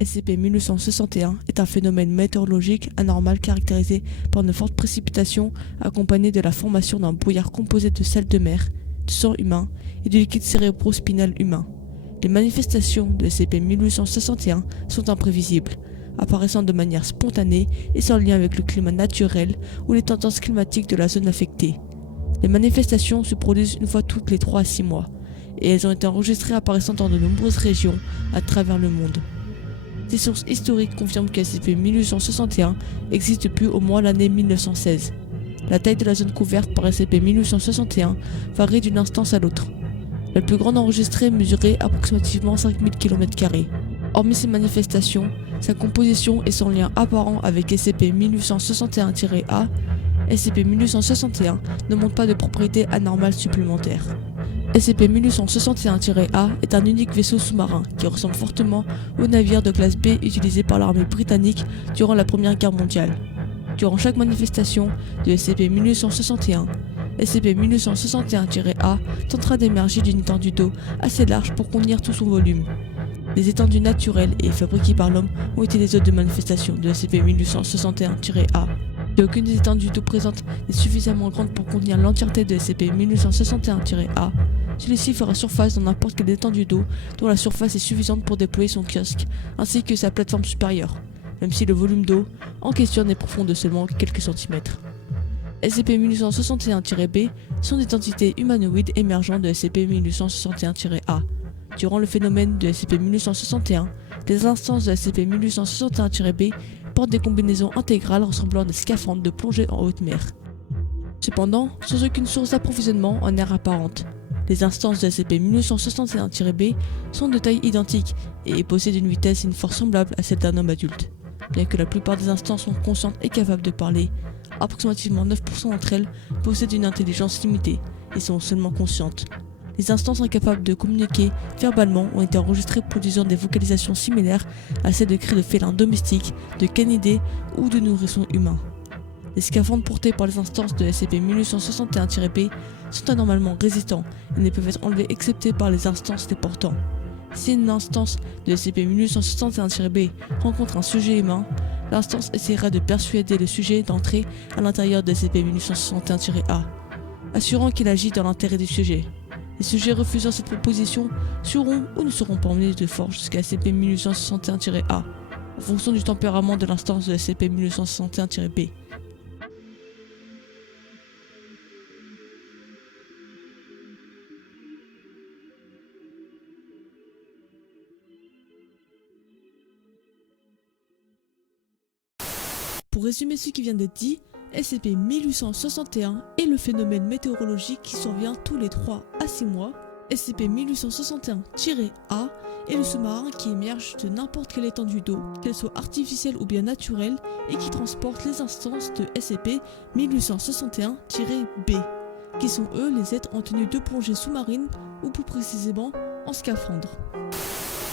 SCP-1861 est un phénomène météorologique anormal caractérisé par une forte précipitation accompagnée de la formation d'un brouillard composé de sel de mer, de sang humain et du liquide cérébro-spinal humain. Les manifestations de SCP-1861 sont imprévisibles, apparaissant de manière spontanée et sans lien avec le climat naturel ou les tendances climatiques de la zone affectée. Les manifestations se produisent une fois toutes les 3 à 6 mois, et elles ont été enregistrées apparaissant dans de nombreuses régions à travers le monde. Des sources historiques confirment que SCP-1861 existe depuis au moins l'année 1916. La taille de la zone couverte par SCP-1861 varie d'une instance à l'autre. La plus grande enregistrée mesurait approximativement 5000 km². Hormis ces manifestations, sa composition est sans lien apparent avec SCP-1861-A. SCP-1861 ne montre pas de propriétés anormales supplémentaires. SCP-1861-A est un unique vaisseau sous-marin qui ressemble fortement au navire de classe B utilisé par l'armée britannique durant la Première Guerre mondiale. Durant chaque manifestation de SCP-1861, SCP-1861-A tentera d'émerger d'une étendue d'eau assez large pour contenir tout son volume. Les étendues naturelles et fabriquées par l'homme ont été les zones de manifestation de SCP-1861-A. Si aucune des étendues d'eau présentes n'est suffisamment grande pour contenir l'entièreté de SCP-1861-A, celui-ci fera surface dans n'importe quelle étendue d'eau dont la surface est suffisante pour déployer son kiosque, ainsi que sa plateforme supérieure, même si le volume d'eau en question n'est profond de seulement quelques centimètres. SCP-1861-B sont des entités humanoïdes émergeant de SCP-1861-A. Durant le phénomène de SCP-1861, les instances de SCP-1861-B portent des combinaisons intégrales ressemblant à des scaphandres de plongée en haute mer. Cependant, sans aucune source d'approvisionnement en air apparente. Les instances de SCP-1861-B sont de taille identique et possèdent une vitesse et une force semblables à celle d'un homme adulte. Bien que la plupart des instances sont conscientes et capables de parler, approximativement 9% d'entre elles possèdent une intelligence limitée et sont seulement conscientes. Les instances incapables de communiquer verbalement ont été enregistrées produisant des vocalisations similaires à celles de cris de félins domestiques, de canidés ou de nourrissons humains. Les scaphandres portés par les instances de SCP-1861-B sont anormalement résistants et ne peuvent être enlevés excepté par les instances les portant. Si une instance de SCP-1861-B rencontre un sujet humain, l'instance essaiera de persuader le sujet d'entrer à l'intérieur de SCP-1861-A, assurant qu'il agit dans l'intérêt du sujet. Les sujets refusant cette proposition seront ou ne seront pas emmenés de force jusqu'à SCP-1861-A, en fonction du tempérament de l'instance de SCP-1861-B. Pour résumer ce qui vient d'être dit, SCP-1861 est le phénomène météorologique qui survient tous les 3 à 6 mois. SCP-1861-A est le sous-marin qui émerge de n'importe quelle étendue d'eau, qu'elle soit artificielle ou bien naturelle, et qui transporte les instances de SCP-1861-B, qui sont eux les êtres en tenue de plongée sous-marine, ou plus précisément en scaphandre.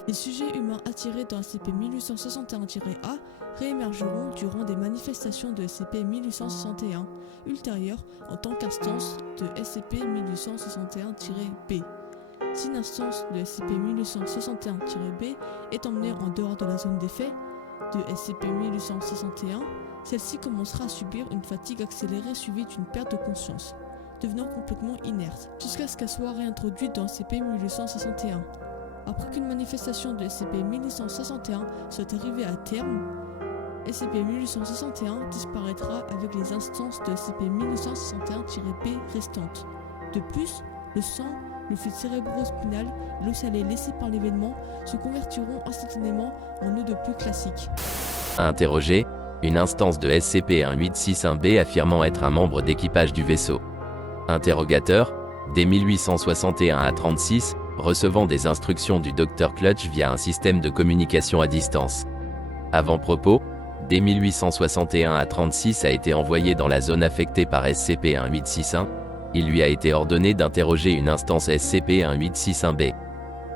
Les sujets humains attirés dans SCP-1861-A réémergeront durant des manifestations de SCP-1861 ultérieures en tant qu'instance de SCP-1861-B. Si une instance de SCP-1861-B est emmenée en dehors de la zone d'effet de SCP-1861, celle-ci commencera à subir une fatigue accélérée suivie d'une perte de conscience, devenant complètement inerte, jusqu'à ce qu'elle soit réintroduite dans SCP-1861. Après qu'une manifestation de SCP-1861 soit arrivée à terme, SCP-1861 disparaîtra avec les instances de SCP-1861-B restantes. De plus, le sang, le fluide cérébro-spinal et l'eau salée laissée par l'événement se convertiront instantanément en eau de pluie classique. Interrogé, une instance de SCP-1861-B affirmant être un membre d'équipage du vaisseau. Interrogateur, dès 1861 à 36, recevant des instructions du Dr Clutch via un système de communication à distance. Avant-propos, dès 1861 à 36 a été envoyé dans la zone affectée par SCP-1861, il lui a été ordonné d'interroger une instance SCP-1861-B.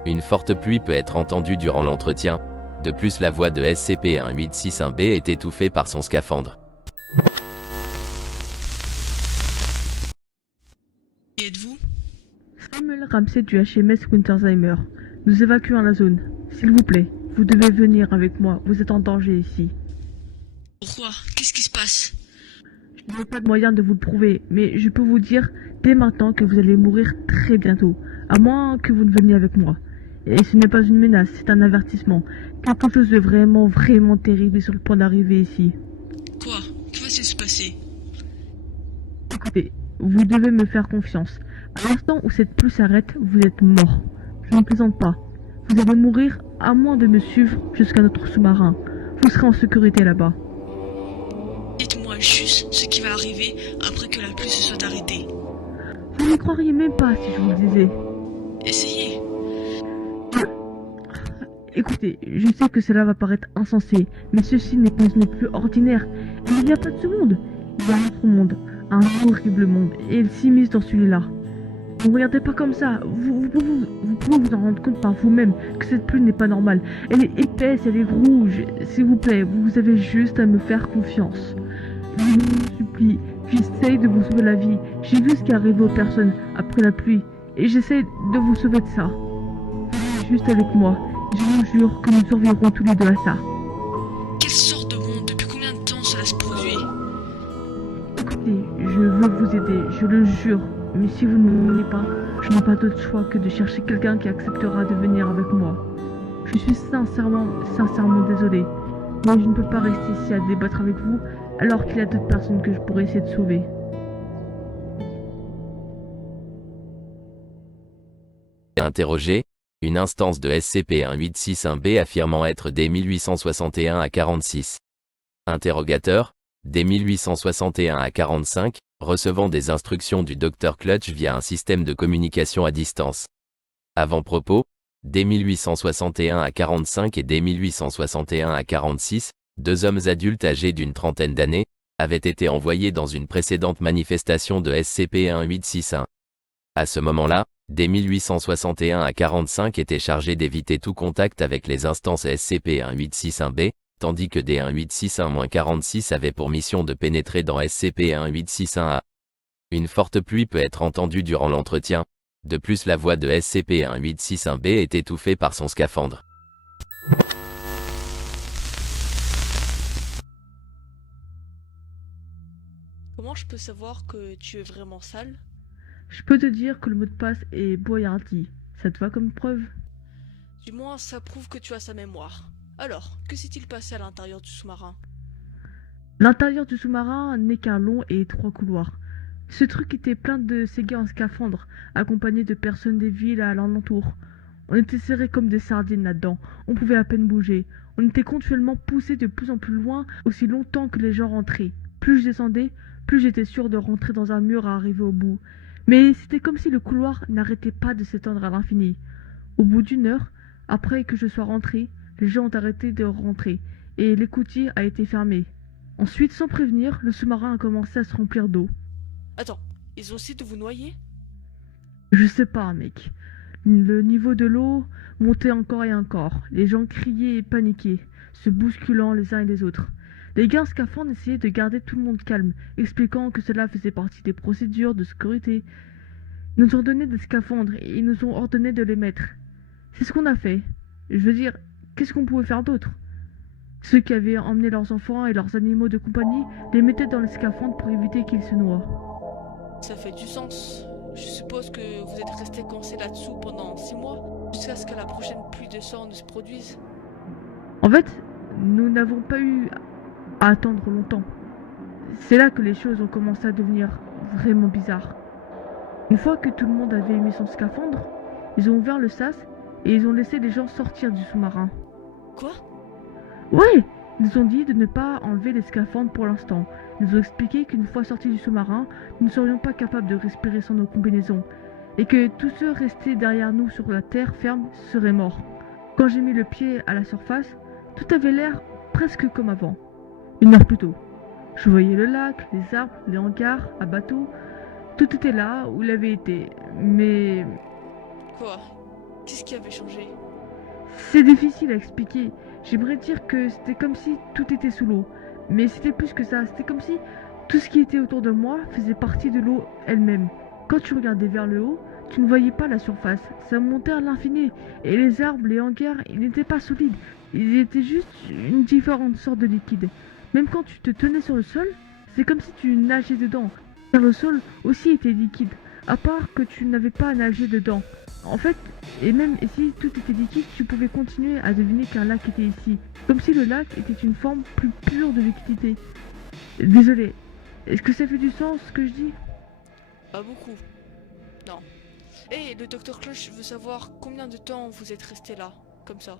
Une forte pluie peut être entendue durant l'entretien, de plus la voix de SCP-1861-B est étouffée par son scaphandre. Qui êtes-vous ? Samuel Ramsey du HMS Wintersheimer. Nous évacuons la zone. S'il vous plaît, vous devez venir avec moi, vous êtes en danger ici. Pourquoi? Qu'est-ce qui se passe? Je n'ai pas de moyen de vous le prouver, mais je peux vous dire dès maintenant que vous allez mourir très bientôt, à moins que vous ne veniez avec moi. Et ce n'est pas une menace, c'est un avertissement. Quelque chose de vraiment, vraiment terrible est sur le point d'arriver ici. Quoi? Que va-t-il se passer? Écoutez, vous devez me faire confiance. À l'instant où cette pluie s'arrête, vous êtes mort. Je ne plaisante pas. Vous allez mourir à moins de me suivre jusqu'à notre sous-marin. Vous serez en sécurité là-bas. Dites-moi juste ce qui va arriver après que la pluie se soit arrêtée. Vous n'y croiriez même pas si je vous le disais. Essayez. Écoutez, je sais que cela va paraître insensé, mais ceci n'est pas non plus ordinaire. Il n'y a pas de ce monde. Il y a un autre monde, un horrible monde, et il s'immisce dans celui-là. Ne regardez pas comme ça, vous pouvez vous en rendre compte par vous-même que cette pluie n'est pas normale. Elle est épaisse, elle est rouge. S'il vous plaît, vous avez juste à me faire confiance. Je vous supplie, j'essaye de vous sauver la vie. J'ai vu ce qui est arrivé aux personnes après la pluie, et j'essaie de vous sauver de ça. Juste avec moi, je vous jure que nous survivrons tous les deux à ça. Quelle sorte de monde? Depuis combien de temps cela se produit? Écoutez, je veux vous aider, je le jure. Mais si vous ne me voulez pas, je n'ai pas d'autre choix que de chercher quelqu'un qui acceptera de venir avec moi. Je suis sincèrement désolée. Mais je ne peux pas rester ici à débattre avec vous alors qu'il y a d'autres personnes que je pourrais essayer de sauver. Interrogé, une instance de SCP-1861-B affirmant être dès 1861 à 46. Interrogateur, dès 1861 à 45, recevant des instructions du Dr Clutch via un système de communication à distance. Avant-propos, dès 1861 à 45 et dès 1861 à 46, deux hommes adultes âgés d'une trentaine d'années, avaient été envoyés dans une précédente manifestation de SCP-1861. À ce moment-là, dès 1861 à 45 étaient chargés d'éviter tout contact avec les instances SCP-1861-B, tandis que dès 1861-46 avait pour mission de pénétrer dans SCP-1861-A. Une forte pluie peut être entendue durant l'entretien. De plus, la voix de SCP-1861-B est étouffée par son scaphandre. Comment je peux savoir que tu es vraiment sale? Je peux te dire que le mot de passe est Boyardi. Ça te va comme preuve? Du moins, ça prouve que tu as sa mémoire. Alors, que s'est-il passé à l'intérieur du sous-marin? L'intérieur du sous-marin n'est qu'un long et étroit couloir. Ce truc était plein de ces gars en scaphandre, accompagnés de personnes des villes à l'alentour. On était serrés comme des sardines là-dedans, on pouvait à peine bouger. On était continuellement poussés de plus en plus loin aussi longtemps que les gens rentraient. Plus je descendais, plus j'étais sûr de rentrer dans un mur à arriver au bout. Mais c'était comme si le couloir n'arrêtait pas de s'étendre à l'infini. Au bout d'une heure, après que je sois rentré, les gens ont arrêté de rentrer, et l'écoutille a été fermée. Ensuite, sans prévenir, le sous-marin a commencé à se remplir d'eau. Attends, ils ont essayé de vous noyer? Je sais pas, mec. Le niveau de l'eau montait encore et encore. Les gens criaient et paniquaient, se bousculant les uns et les autres. Les gars en scaphandre essayaient de garder tout le monde calme, expliquant que cela faisait partie des procédures de sécurité. Ils nous ont donné des scaphandres et ils nous ont ordonné de les mettre. C'est ce qu'on a fait. Je veux dire, qu'est-ce qu'on pouvait faire d'autre? Ceux qui avaient emmené leurs enfants et leurs animaux de compagnie les mettaient dans les scaphandres pour éviter qu'ils se noient. Ça fait du sens. Je suppose que vous êtes resté coincé là-dessous pendant 6 mois, jusqu'à ce que la prochaine pluie de sang ne se produise. En fait, nous n'avons pas eu à attendre longtemps. C'est là que les choses ont commencé à devenir vraiment bizarres. Une fois que tout le monde avait mis son scaphandre, ils ont ouvert le sas et ils ont laissé les gens sortir du sous-marin. Quoi? Ouais, ils nous ont dit de ne pas enlever les scaphandres pour l'instant. Ils nous ont expliqué qu'une fois sortis du sous-marin, nous ne serions pas capables de respirer sans nos combinaisons, et que tous ceux restés derrière nous sur la terre ferme seraient morts. Quand j'ai mis le pied à la surface, tout avait l'air presque comme avant. Une heure plus tôt. Je voyais le lac, les arbres, les hangars, à bateau. Tout était là où il avait été, mais Quoi? Qu'est-ce qui avait changé? c'est difficile à expliquer. J'aimerais dire que c'était comme si tout était sous l'eau. Mais c'était plus que ça. C'était comme si tout ce qui était autour de moi faisait partie de l'eau elle-même. Quand tu regardais vers le haut, Tu ne voyais pas la surface, ça montait à l'infini, et les arbres, les hangars, ils n'étaient pas solides, ils étaient juste une différente sorte de liquide. Même quand tu te tenais sur le sol, c'est comme si tu nageais dedans, car le sol aussi était liquide, à part que tu n'avais pas à nager dedans. En fait, et même si tout était liquide, tu pouvais continuer à deviner qu'un lac était ici, comme si le lac était une forme plus pure de liquidité. Désolé, est-ce que ça fait du sens ce que je dis? Pas beaucoup. Non. Et le docteur Clutch veut savoir combien de temps vous êtes resté là, comme ça.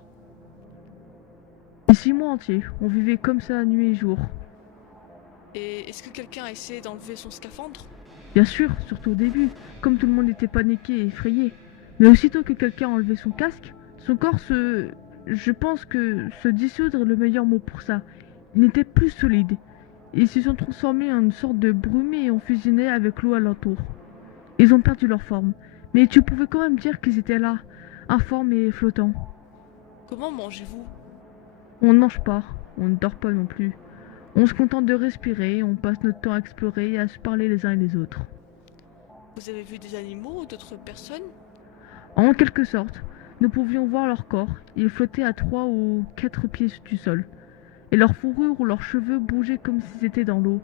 6 mois entiers, on vivait comme ça nuit et jour. Et est-ce que quelqu'un a essayé d'enlever son scaphandre? Bien sûr, surtout au début, comme tout le monde était paniqué et effrayé. Mais aussitôt que quelqu'un a enlevé son casque, son corps se... Je pense que se dissoudre est le meilleur mot pour ça. Il n'était plus solide. Ils se sont transformés en une sorte de brumée et ont fusionné avec l'eau alentour. Ils ont perdu leur forme, mais tu pouvais quand même dire qu'ils étaient là, informes et flottants. Comment mangez-vous? On ne mange pas, on ne dort pas non plus. On se contente de respirer, on passe notre temps à explorer et à se parler les uns et les autres. Vous avez vu des animaux ou d'autres personnes? En quelque sorte, nous pouvions voir leur corps, ils flottaient à 3 ou 4 pieds du sol, et leur fourrure ou leurs cheveux bougeaient comme s'ils étaient dans l'eau.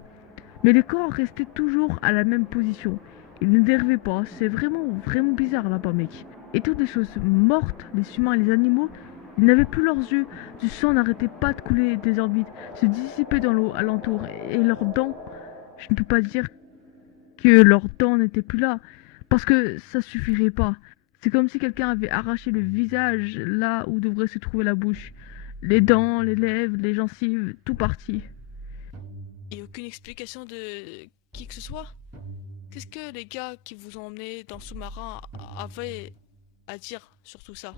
Mais les corps restaient toujours à la même position. Ils ne dérivaient pas, c'est vraiment bizarre là-bas, mec. Et toutes les choses mortes, les humains et les animaux, ils n'avaient plus leurs yeux, du sang n'arrêtait pas de couler des orbites, se dissiper dans l'eau alentour, et leurs dents, je ne peux pas dire que leurs dents n'étaient plus là, parce que ça suffirait pas. C'est comme si quelqu'un avait arraché le visage là où devrait se trouver la bouche. Les dents, les lèvres, les gencives, tout parti. Et aucune explication de qui que ce soit? Qu'est-ce que les gars qui vous ont emmené dans le sous-marin avaient à dire sur tout ça?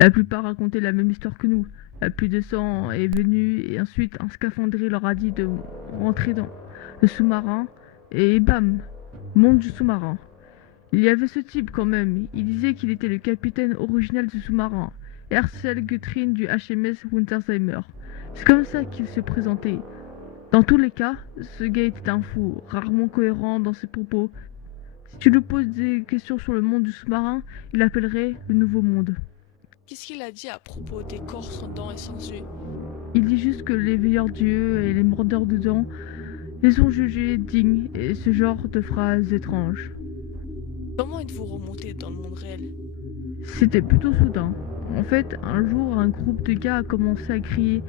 La plupart racontaient la même histoire que nous. La pluie de sang est venue et ensuite un scaphandrier leur a dit de rentrer dans le sous-marin et bam, monde du sous-marin. Il y avait ce type quand même, il disait qu'il était le capitaine original du sous-marin, Hercel Guthrie du HMS Wintersheimer. C'est comme ça qu'il se présentait. Dans tous les cas, ce gars était un fou, rarement cohérent dans ses propos. Si tu lui poses des questions sur le monde du sous-marin, il l'appellerait le Nouveau Monde. Qu'est-ce qu'il a dit à propos des corps sans dents et sans yeux? Il dit juste que les veilleurs d'yeux et les mordeurs de dents les ont jugés dignes et ce genre de phrases étranges. Comment êtes-vous remonté dans le monde réel? C'était plutôt soudain. En fait, un jour, un groupe de gars a commencé à crier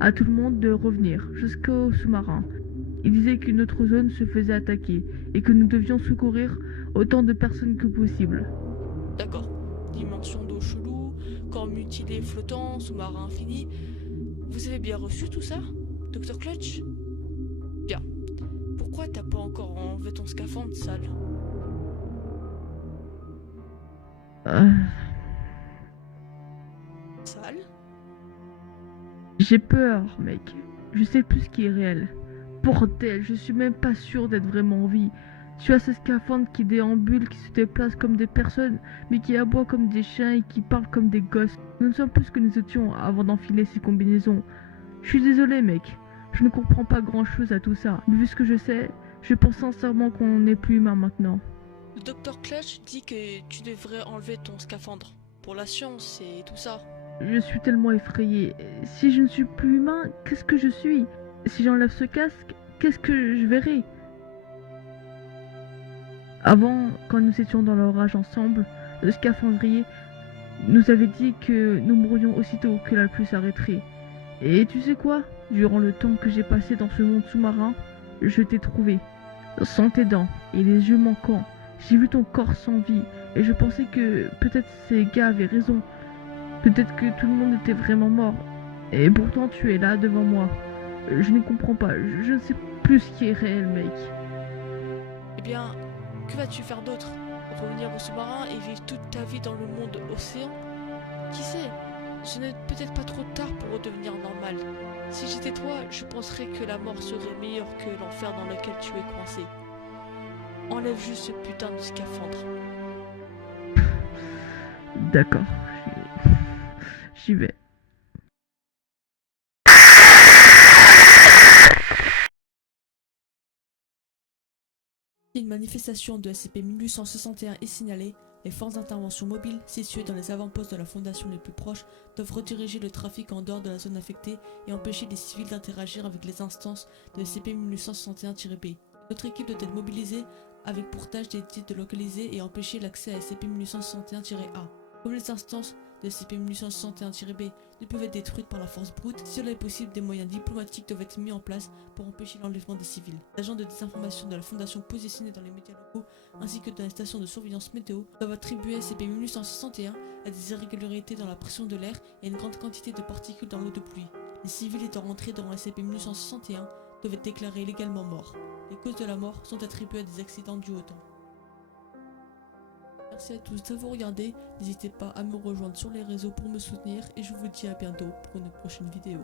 à tout le monde de revenir jusqu'au sous-marin. Ils disaient qu'une autre zone se faisait attaquer et que nous devions secourir autant de personnes que possible. D'accord. Dimension d'eau chelou, corps mutilé flottant, sous-marin infini. Vous avez bien reçu tout ça, Dr. Clutch? Bien. Pourquoi t'as pas encore enlevé ton scaphandre, sale? Euh, Sale? J'ai peur, mec. Je sais plus ce qui est réel. Bordel, je suis même pas sûr d'être vraiment en vie. Tu as ces scaphandres qui déambulent, qui se déplacent comme des personnes, mais qui aboient comme des chiens et qui parlent comme des gosses. Nous ne sommes plus ce que nous étions avant d'enfiler ces combinaisons. Je suis désolé, mec. Je ne comprends pas grand-chose à tout ça. Mais vu ce que je sais, je pense sincèrement qu'on n'est plus humain maintenant. Le Dr. Clutch dit que tu devrais enlever ton scaphandre. Pour la science et tout ça. Je suis tellement effrayée. Si je ne suis plus humain, qu'est-ce que je suis? Si j'enlève ce casque, qu'est-ce que je verrai? Avant, quand nous étions dans l'orage ensemble, le scaphandrier nous avait dit que nous mourrions aussitôt que la pluie s'arrêterait. Et tu sais quoi? Durant le temps que j'ai passé dans ce monde sous-marin, je t'ai trouvé. Sans tes dents et les yeux manquants, j'ai vu ton corps sans vie et je pensais que peut-être ces gars avaient raison. Peut-être que tout le monde était vraiment mort. Et pourtant tu es là devant moi. Je ne comprends pas, je ne sais plus ce qui est réel, mec. Eh bien, que vas-tu faire d'autre? Revenir au sous-marin et vivre toute ta vie dans le monde océan? Qui sait? Ce n'est peut-être pas trop tard pour redevenir normal. Si j'étais toi, je penserais que la mort serait meilleure que l'enfer dans lequel tu es coincé. Enlève juste ce putain de scaphandre. D'accord, j'y vais. Si une manifestation de SCP-1861 est signalée, les forces d'intervention mobiles situées dans les avant-postes de la Fondation les plus proches doivent rediriger le trafic en dehors de la zone affectée et empêcher les civils d'interagir avec les instances de SCP-1861-B. Notre équipe doit être mobilisée avec pour tâche d'éviter de localiser et empêcher l'accès à SCP-1861-A. Comme les instances de SCP-1861-B ne peuvent être détruites par la force brute, si cela est possible, des moyens diplomatiques doivent être mis en place pour empêcher l'enlèvement des civils. Les agents de désinformation de la Fondation positionnés dans les médias locaux ainsi que dans les stations de surveillance météo doivent attribuer SCP-1861 à des irrégularités dans la pression de l'air et une grande quantité de particules dans l'eau de pluie. Les civils étant rentrés dans SCP-1861 doivent être déclarés légalement morts. Les causes de la mort sont attribuées à des accidents dus au temps. Merci à tous d'avoir regardé, n'hésitez pas à me rejoindre sur les réseaux pour me soutenir et je vous dis à bientôt pour une prochaine vidéo.